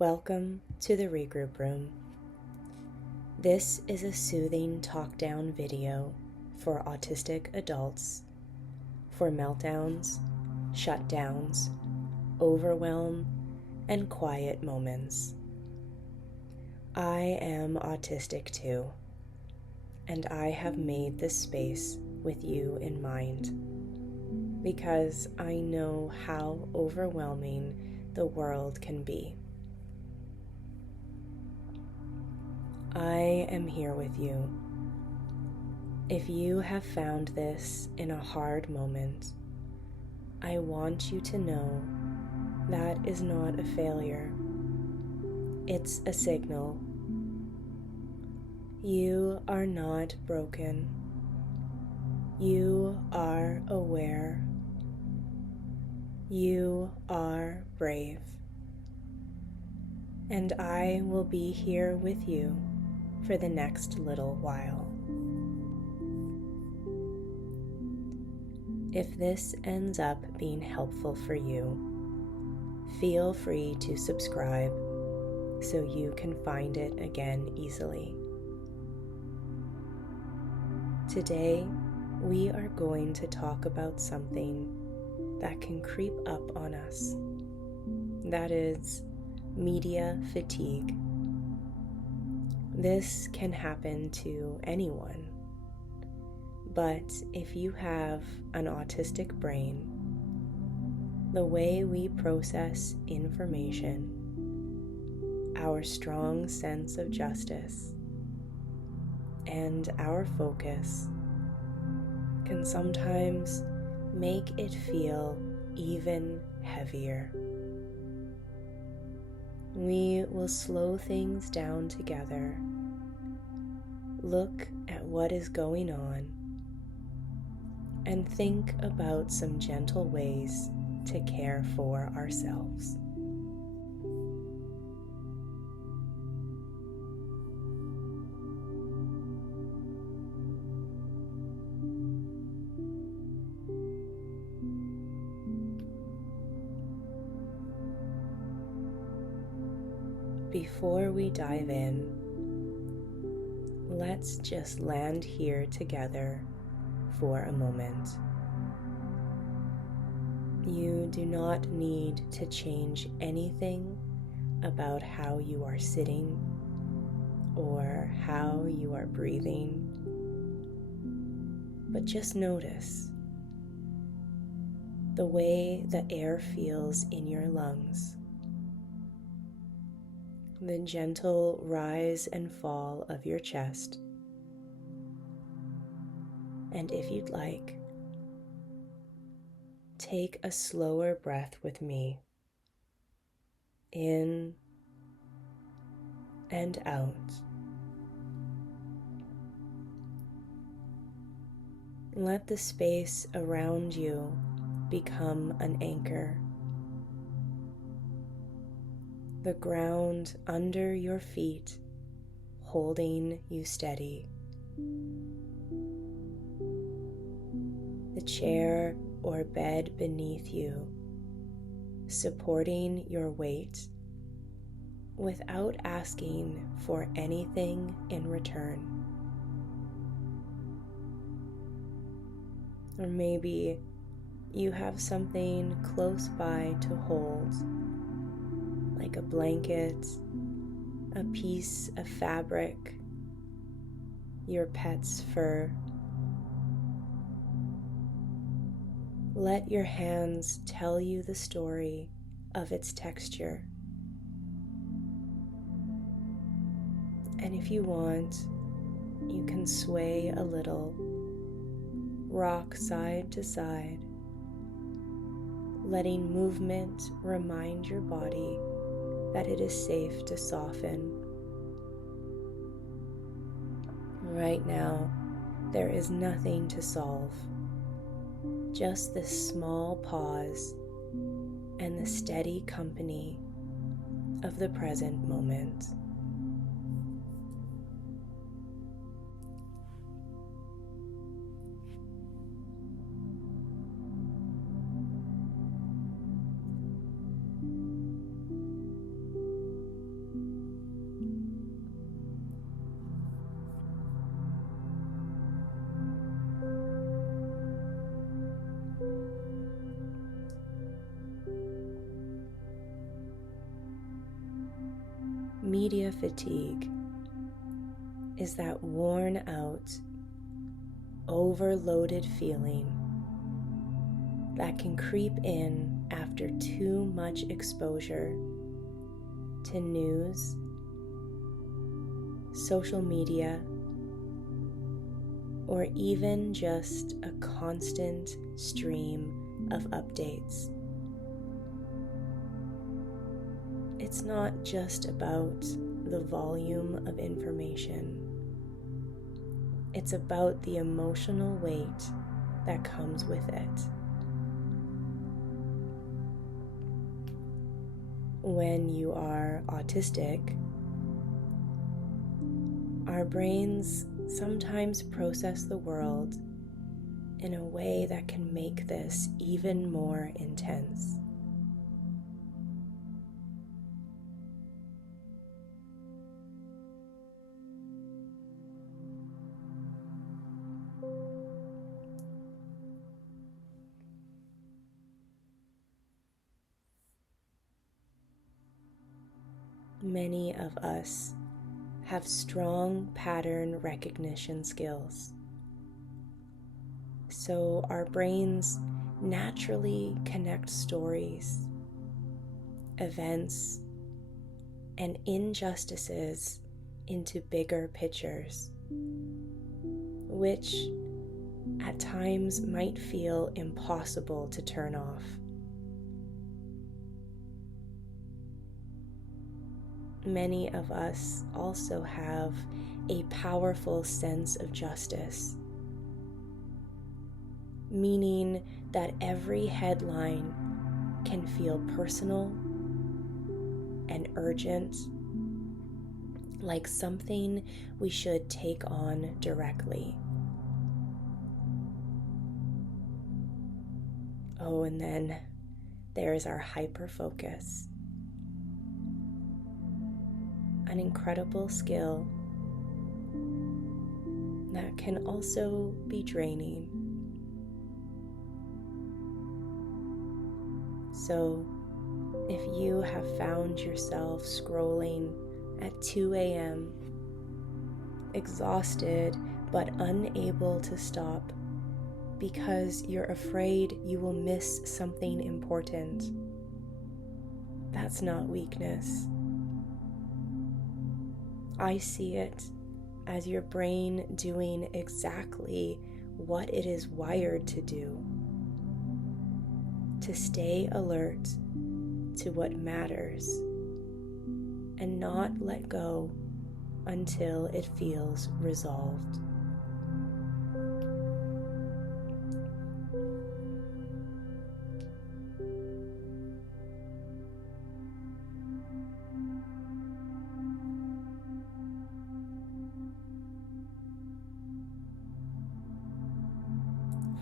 Welcome to the Regroup Room. This is a soothing talkdown video for autistic adults for meltdowns, shutdowns, overwhelm, and quiet moments. I am autistic too, and I have made this space with you in mind because I know how overwhelming the world can be. I am here with you. If you have found this in a hard moment, I want you to know that is not a failure. It's a signal. You are not broken. You are aware. You are brave. And I will be here with you for the next little while. If this ends up being helpful for you, feel free to subscribe so you can find it again easily. Today, we are going to talk about something that can creep up on us. That is media fatigue. This can happen to anyone, but if you have an autistic brain, the way we process information, our strong sense of justice, and our focus can sometimes make it feel even heavier. We will slow things down together, look at what is going on, and think about some gentle ways to care for ourselves. Before we dive in, let's just land here together for a moment. You do not need to change anything about how you are sitting or how you are breathing, but just notice the way the air feels in your lungs, the gentle rise and fall of your chest, and if you'd like, take a slower breath with me, in and out. Let the space around you become an anchor. The ground under your feet holding you steady. The chair or bed beneath you supporting your weight without asking for anything in return. Or maybe you have something close by to hold, like a blanket, a piece of fabric, your pet's fur. Let your hands tell you the story of its texture. And if you want, you can sway a little, rock side to side, letting movement remind your body that it is safe to soften. Right now, there is nothing to solve, just this small pause and the steady company of the present moment. media fatigue is that worn out, overloaded feeling that can creep in after too much exposure to news, social media, or even just a constant stream of updates. It's not just about the volume of information. It's about the emotional weight that comes with it. When you are autistic, our brains sometimes process the world in a way that can make this even more intense. Many of us have strong pattern recognition skills, so our brains naturally connect stories, events, and injustices into bigger pictures, which at times might feel impossible to turn off. Many of us also have a powerful sense of justice, meaning that every headline can feel personal and urgent, like something we should take on directly. Oh, and then there's our hyper-focus. An incredible skill that can also be draining. So, if you have found yourself scrolling at 2 a.m., exhausted but unable to stop because you're afraid you will miss something important, that's not weakness. I see it as your brain doing exactly what it is wired to do, to stay alert to what matters and not let go until it feels resolved.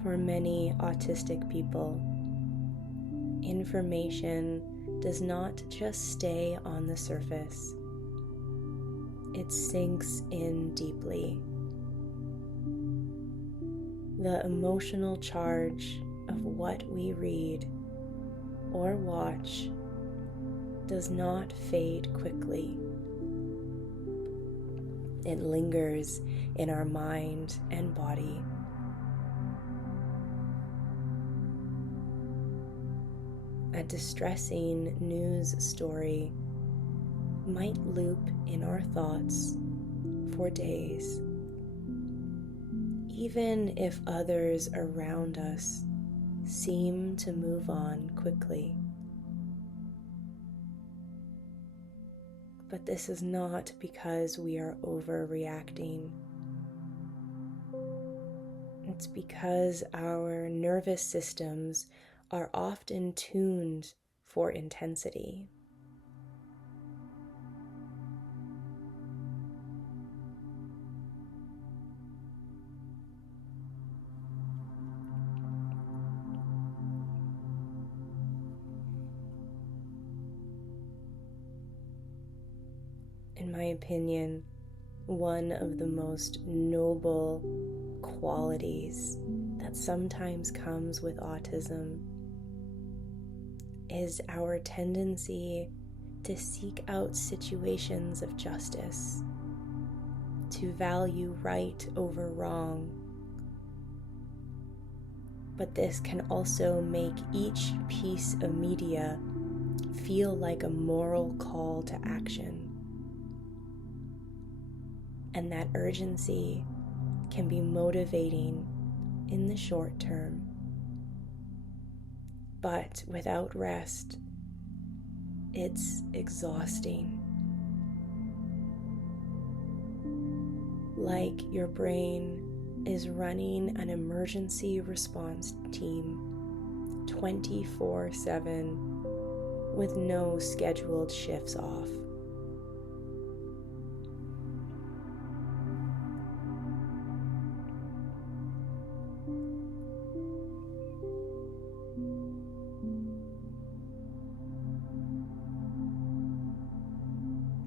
For many autistic people, information does not just stay on the surface. It sinks in deeply. The emotional charge of what we read or watch does not fade quickly. It lingers in our mind and body. A distressing news story might loop in our thoughts for days, even if others around us seem to move on quickly. But this is not because we are overreacting. It's because our nervous systems are often tuned for intensity. In my opinion, one of the most noble qualities that sometimes comes with autism is our tendency to seek out situations of justice, to value right over wrong. But this can also make each piece of media feel like a moral call to action. And that urgency can be motivating in the short term. But without rest, it's exhausting. Like your brain is running an emergency response team 24/7 with no scheduled shifts off.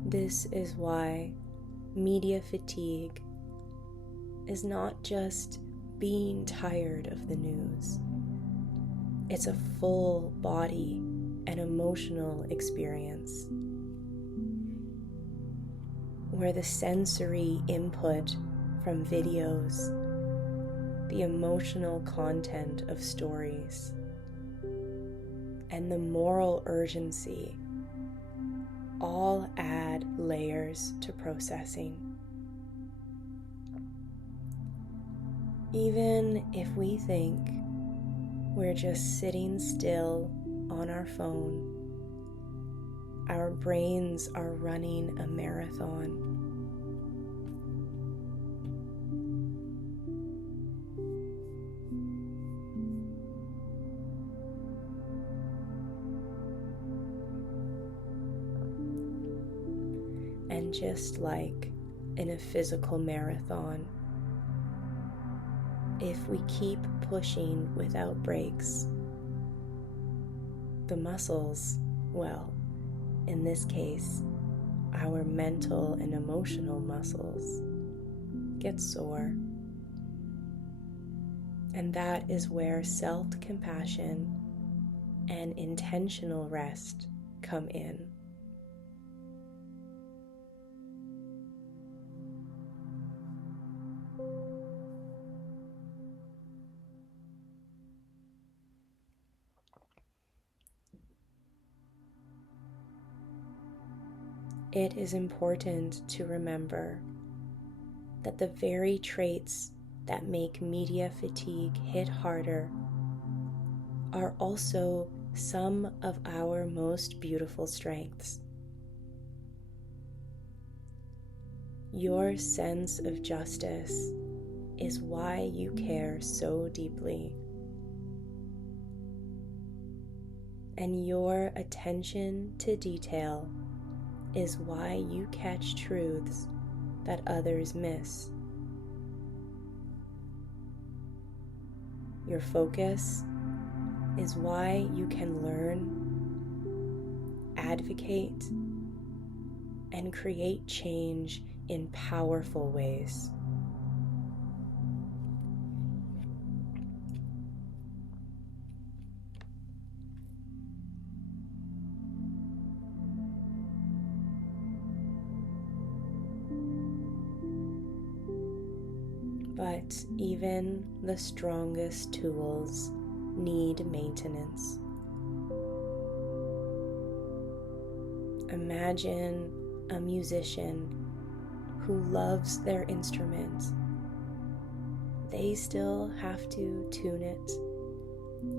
This is why media fatigue is not just being tired of the news. It's a full body and emotional experience where the sensory input from videos, the emotional content of stories, and the moral urgency all add layers to processing. Even if we think we're just sitting still on our phone, our brains are running a marathon. And just like in a physical marathon, if we keep pushing without breaks, the muscles, well, in this case, our mental and emotional muscles, get sore. And that is where self-compassion and intentional rest come in. It is important to remember that the very traits that make media fatigue hit harder are also some of our most beautiful strengths. Your sense of justice is why you care so deeply. And your attention to detail is why you catch truths that others miss. Your focus is why you can learn, advocate, and create change in powerful ways. But even the strongest tools need maintenance. Imagine a musician who loves their instrument. They still have to tune it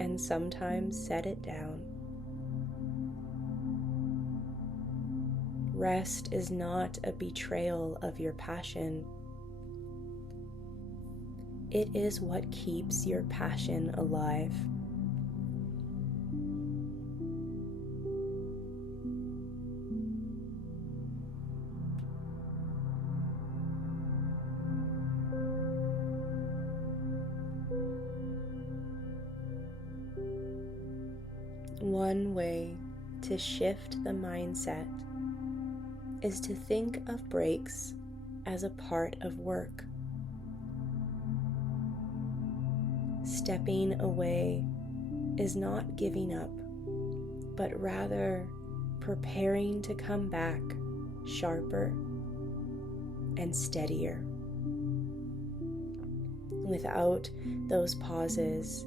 and sometimes set it down. Rest is not a betrayal of your passion. It is what keeps your passion alive. One way to shift the mindset is to think of breaks as a part of work. Stepping away is not giving up, but rather preparing to come back sharper and steadier. Without those pauses,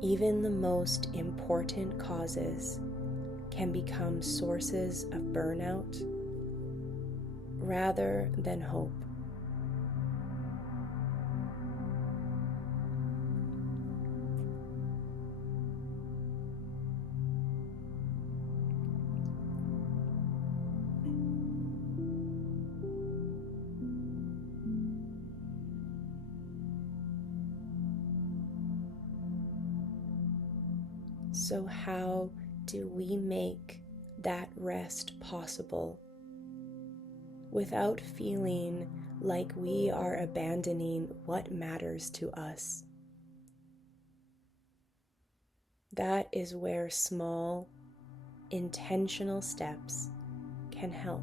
even the most important causes can become sources of burnout rather than hope. So how do we make that rest possible without feeling like we are abandoning what matters to us? That is where small, intentional steps can help.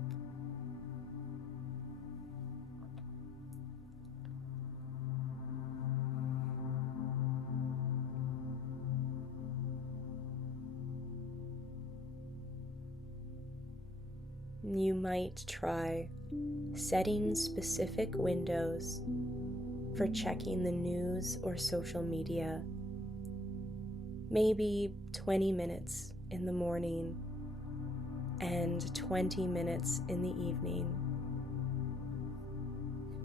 You might try setting specific windows for checking the news or social media. Maybe 20 minutes in the morning and 20 minutes in the evening,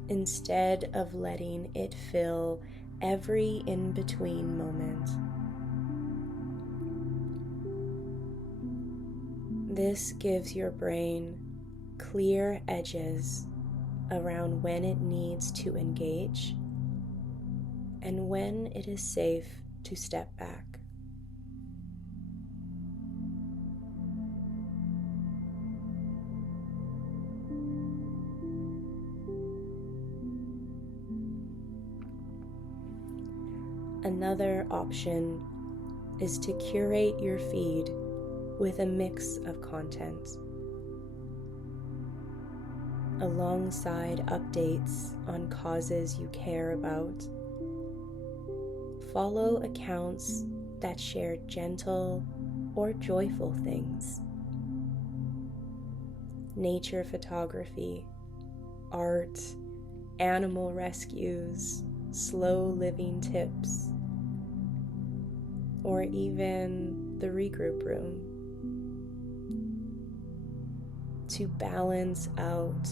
instead of letting it fill every in-between moment. This gives your brain clear edges around when it needs to engage and when it is safe to step back. Another option is to curate your feed with a mix of content, alongside updates on causes you care about. Follow accounts that share gentle or joyful things. Nature photography, art, animal rescues, slow living tips, or even the Regroup Room, to balance out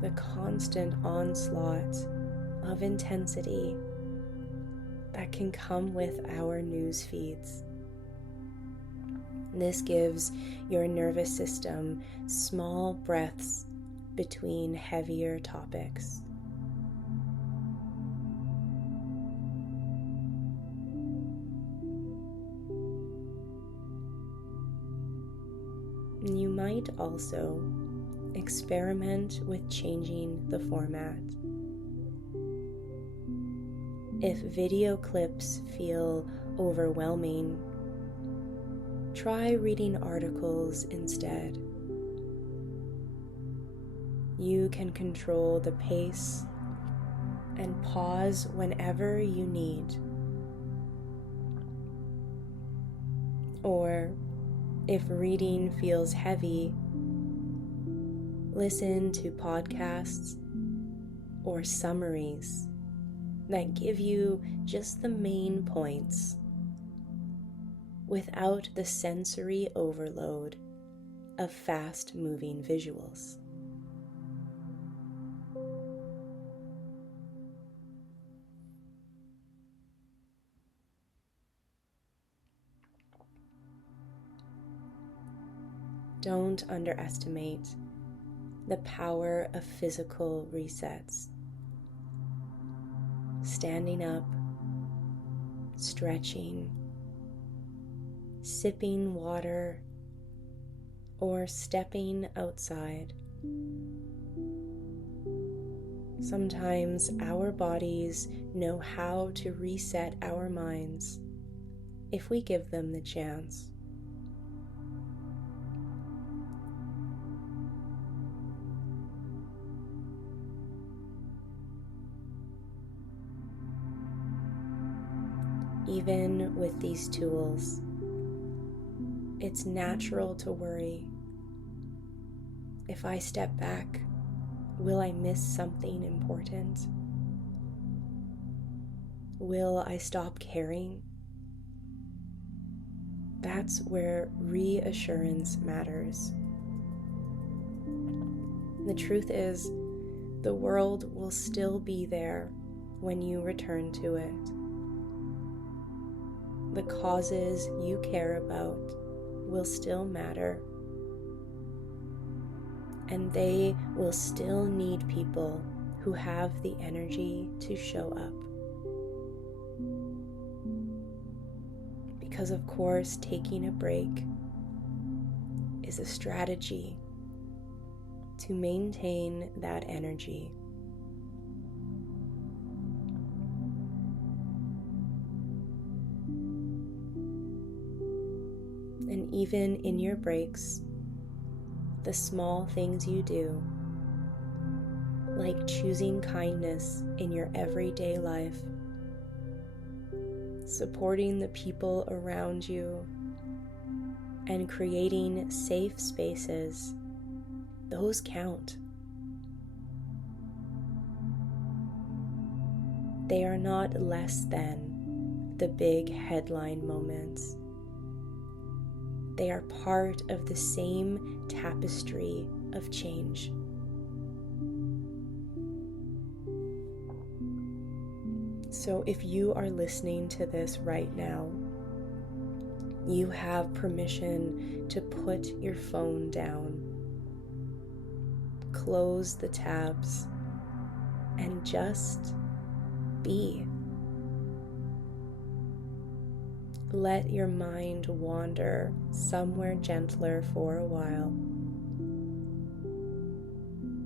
the constant onslaught of intensity that can come with our news feeds. This gives your nervous system small breaths between heavier topics. You might also experiment with changing the format. If video clips feel overwhelming, try reading articles instead. You can control the pace and pause whenever you need. Or, if reading feels heavy, listen to podcasts or summaries that give you just the main points without the sensory overload of fast-moving visuals. Don't underestimate the power of physical resets. Standing up, stretching, sipping water, or stepping outside. Sometimes our bodies know how to reset our minds if we give them the chance. Even with these tools, It's natural to worry. If I step back, will I miss something important? Will I stop caring? That's where reassurance matters. The truth is, the world will still be there when you return to it. The causes you care about will still matter, and they will still need people who have the energy to show up. Because of course, taking a break is a strategy to maintain that energy. And even in your breaks, the small things you do, like choosing kindness in your everyday life, supporting the people around you, and creating safe spaces, those count. They are not less than the big headline moments. They are part of the same tapestry of change. So if you are listening to this right now, you have permission to put your phone down, close the tabs, and just be. Let your mind wander somewhere gentler for a while,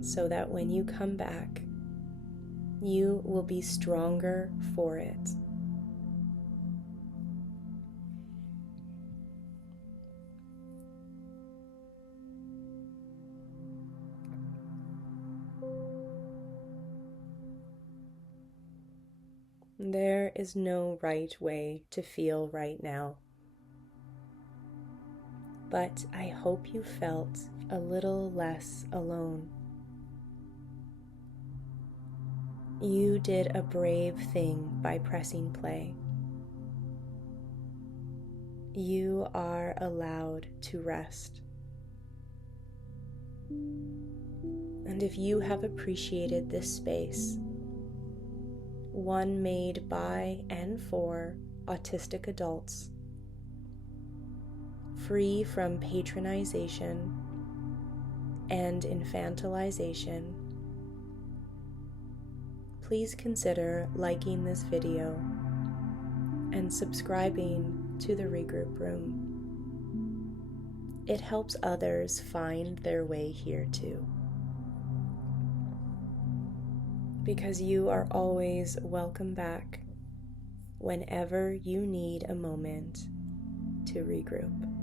so that when you come back, you will be stronger for it. There is no right way to feel right now, but I hope you felt a little less alone. You did a brave thing by pressing play. You are allowed to rest. And if you have appreciated this space, one made by and for autistic adults, free from patronization and infantilization, please consider liking this video and subscribing to the Regroup Room. It helps others find their way here too. Because you are always welcome back whenever you need a moment to regroup.